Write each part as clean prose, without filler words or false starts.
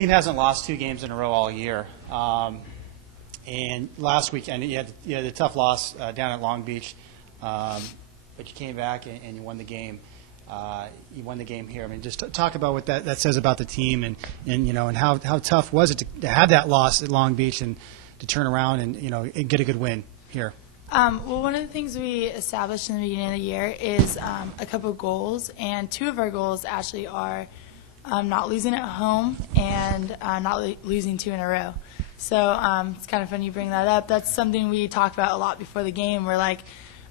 Team hasn't lost 2 games in a row all year. And last weekend, you had a tough loss down at Long Beach, but you came back and you won the game. You won the game here. I mean, just talk about what that says about the team, and how tough was it to have that loss at Long Beach and to turn around and get a good win here. Well, one of the things we established in the beginning of the year is a couple of goals, and 2 of our goals actually are not losing at home and not losing 2 in a row. So it's kind of funny you bring that up. That's something we talked about a lot before the game. We're like,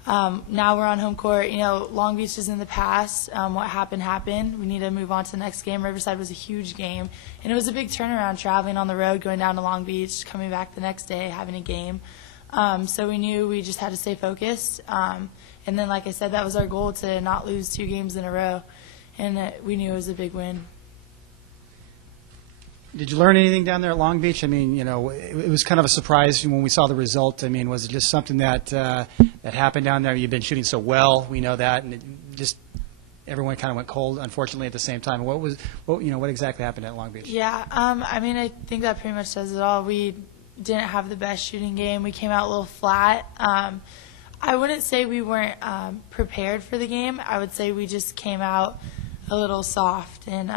now we're on home court. Long Beach is in the past. What happened. We need to move on to the next game. Riverside was a huge game, and it was a big turnaround traveling on the road, going down to Long Beach, coming back the next day, having a game. So we knew we just had to stay focused. And then, like I said, that was our goal, to not lose 2 games in a row, and we knew it was a big win. Did you learn anything down there at Long Beach? I mean, it was kind of a surprise when we saw the result. I mean, was it just something that happened down there? You've been shooting so well, we know that, and everyone kind of went cold, unfortunately, at the same time. What exactly happened at Long Beach? Yeah, I mean, I think that pretty much says it all. We didn't have the best shooting game. We came out a little flat. I wouldn't say we weren't prepared for the game. I would say we just came out a little soft, and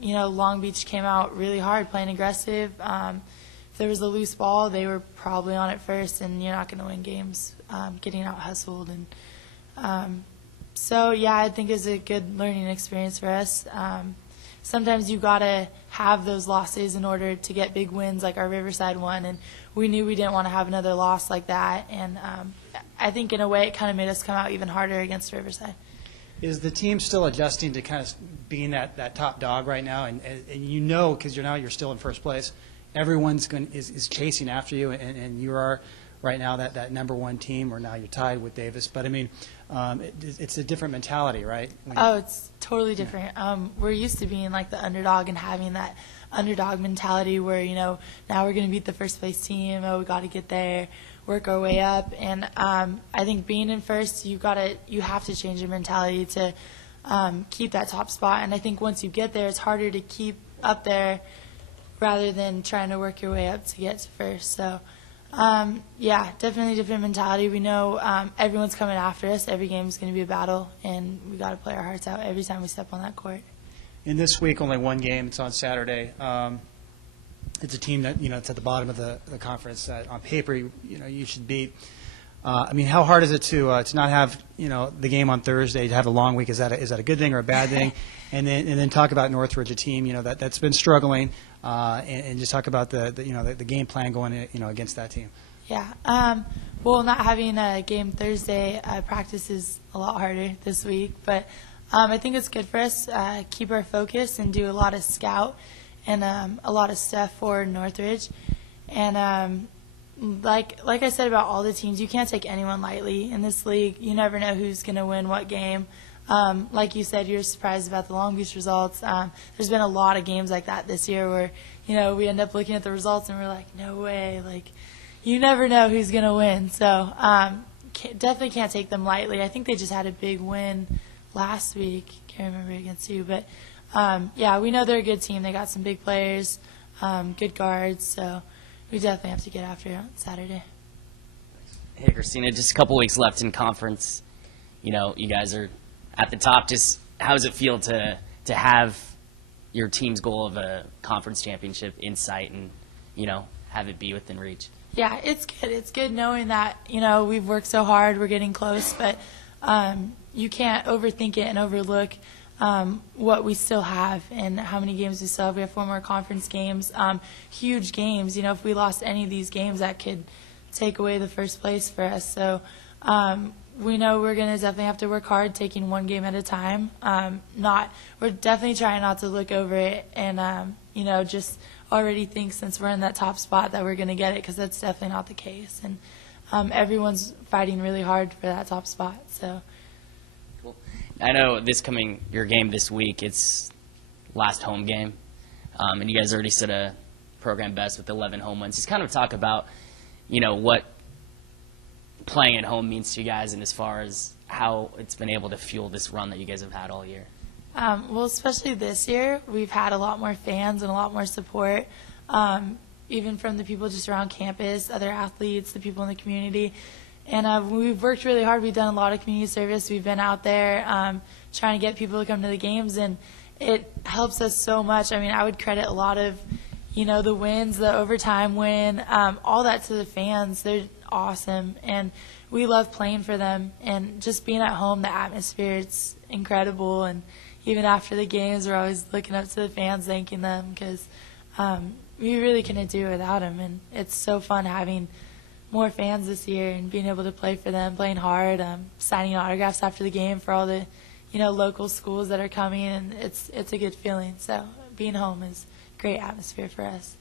Long Beach came out really hard, playing aggressive. If there was a loose ball, they were probably on it first, and you're not going to win games getting out hustled. And so yeah, I think it's a good learning experience for us. Sometimes you got to have those losses in order to get big wins, like our Riverside one, and we knew we didn't want to have another loss like that. And I think in a way it kind of made us come out even harder against Riverside. Is the team still adjusting to kind of being that top dog right now? And because you're still in first place, everyone's is chasing after you, and you are right now that #1 team, or now you're tied with Davis. But I mean, it's a different mentality, right? It's totally different. We're used to being like the underdog and having that underdog mentality where now we're going to beat the first place team. Oh, we got to get there, work our way up. And I think being in first, you have to change your mentality to keep that top spot. And I think once you get there, it's harder to keep up there rather than trying to work your way up to get to first. So yeah, definitely different mentality. We know everyone's coming after us. Every game is going to be a battle, and we got to play our hearts out every time we step on that court. In this week, only 1 game. It's on Saturday. It's a team that it's at the bottom of the conference that on paper you should beat. I mean, how hard is it to not have the game on Thursday, to have a long week? Is that a good thing or a bad thing? and then talk about Northridge, a team that's been struggling, and just talk about the game plan going against that team. Yeah. Well, not having a game Thursday, practice is a lot harder this week, but I think it's good for us. Keep our focus and do a lot of scout and a lot of stuff for Northridge. And like I said about all the teams, you can't take anyone lightly in this league. You never know who's going to win what game. Like you said, you're surprised about the Long Beach results. There's been a lot of games like that this year where we end up looking at the results and we're like, no way. Like, you never know who's going to win. So definitely can't take them lightly. I think they just had a big win last week. Can't remember against who, but yeah, we know they're a good team. They got some big players, good guards, so we definitely have to get after it on Saturday. Hey, Kristina, just a couple weeks left in conference. You guys are at the top. Just how does it feel to have your team's goal of a conference championship in sight and have it be within reach? Yeah, it's good. It's good knowing that we've worked so hard. We're getting close, but you can't overthink it and overlook what we still have and how many games we still have. We have 4 more conference games, huge games. If we lost any of these games, that could take away the first place for us. So we know we're going to definitely have to work hard, taking 1 game at a time. We're definitely trying not to look over it and just already think since we're in that top spot that we're going to get it, because that's definitely not the case. And everyone's fighting really hard for that top spot. So. I know your game this week, it's last home game, and you guys already set a program best with 11 home wins. Just kind of talk about, what playing at home means to you guys, and as far as how it's been able to fuel this run that you guys have had all year. Well, especially this year, we've had a lot more fans and a lot more support, even from the people just around campus, other athletes, the people in the community. And we've worked really hard. We've done a lot of community service. We've been out there trying to get people to come to the games, and it helps us so much. I mean, I would credit a lot of, the wins, the overtime win, all that to the fans. They're awesome, and we love playing for them. And just being at home, the atmosphere, it's incredible. And even after the games, we're always looking up to the fans, thanking them, because we really couldn't do it without them. And it's so fun having more fans this year and being able to play for them, playing hard, signing autographs after the game for all the, local schools that are coming, and it's a good feeling. So being home is a great atmosphere for us.